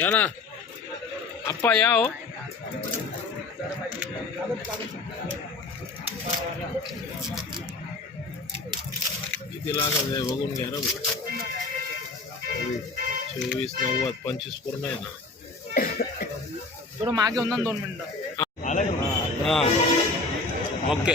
या ना आप्पा या हो किती लागत आहे बघून घ्या ना चोवीस नव्वद पंचवीस पूर्ण आहे ना थोडं मागे होऊन ना दोन मिनिटं हा ओके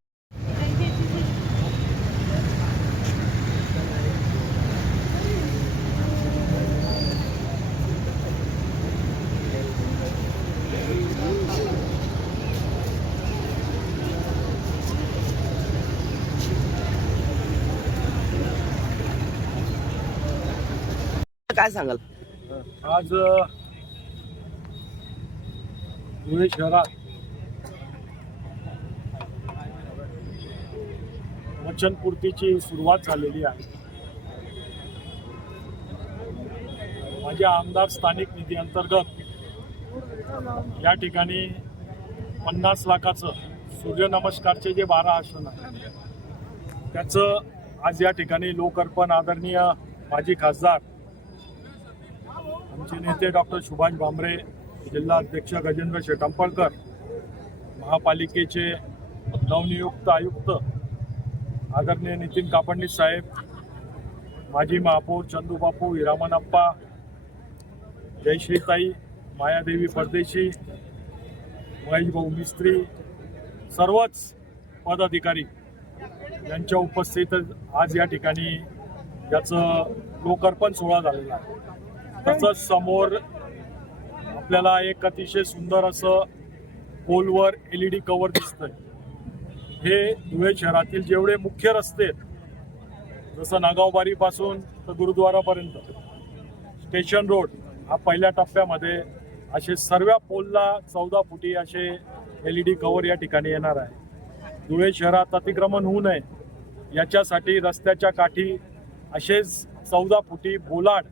काय सांगाल? आज धुळे शहरात वचनपूर्तीची सुरुवात झालेली आहे. माझ्या आमदार स्थानिक निधी अंतर्गत या ठिकाणी पन्नास लाखाचं सूर्यनमस्कारचे जे बारा आसन आहे त्याचं आज या ठिकाणी लोकर्पण आदरणीय माजी खासदार आमचे नेते डॉक्टर सुभाष भामरे जिल्हा अध्यक्ष गजेंद्र शेटांपळकर महापालिकेचे नवनियुक्त आयुक्त आदरणीय नितीन कापडणीस साहेब माजी महापौर चंदूबापू हिरामनप्पा जयश्रीताई मायादेवी परदेशी महेश भाऊ मिस्त्री सर्वच पदाधिकारी यांच्या उपस्थित आज या ठिकाणी याचं लोकार्पण सोहळा झालेला आहे. तसंच समोर आपल्याला एक अतिशय सुंदर असं पोलवर एल ई डी कवर दिसतंय. हे धुळे शहरातील जेवढे मुख्य रस्ते आहेत जसं नागावबारीपासून तर गुरुद्वारापर्यंत स्टेशन रोड हा पहिल्या टप्प्यामध्ये असे सर्व पोलला चौदा फुटी असे एल ई डी कवर या ठिकाणी येणार आहे. धुळे शहरात अतिक्रमण होऊ नये याच्यासाठी रस्त्याच्या काठी असेच चौदा फुटी बोलाड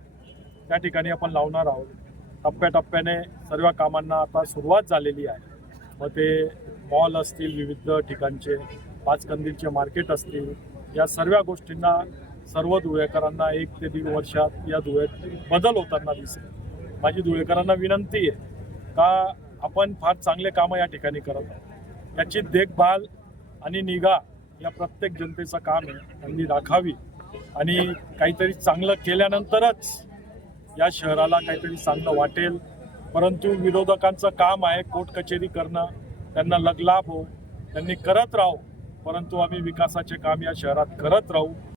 त्या ठिकाणी आपण लावणार आहोत. टप्प्याटप्प्याने सर्व कामांना आता सुरुवात झालेली आहे. मग ते मॉल असतील विविध ठिकाणचे पाचकंदीलचे मार्केट असतील या सर्व गोष्टींना सर्व धुळेकरांना एक ते दीड वर्षात या धुळ्यात बदल होताना दिसेल. माझी धुळेकरांना विनंती आहे का आपण फार चांगले कामं या ठिकाणी करत आहोत. याची देखभाल आणि निगा या प्रत्येक जनतेचं काम आहे. त्यांनी राखावी आणि काहीतरी चांगलं केल्यानंतरच या शहराला काहीतरी चांगलं वाटेल. परंतु विरोधकांचं काम आहे कोर्ट कचेरी करणं. त्यांना लगलाभ हो. त्यांनी करत राहू. परंतु आम्ही विकासाचे काम या शहरात करत राहू.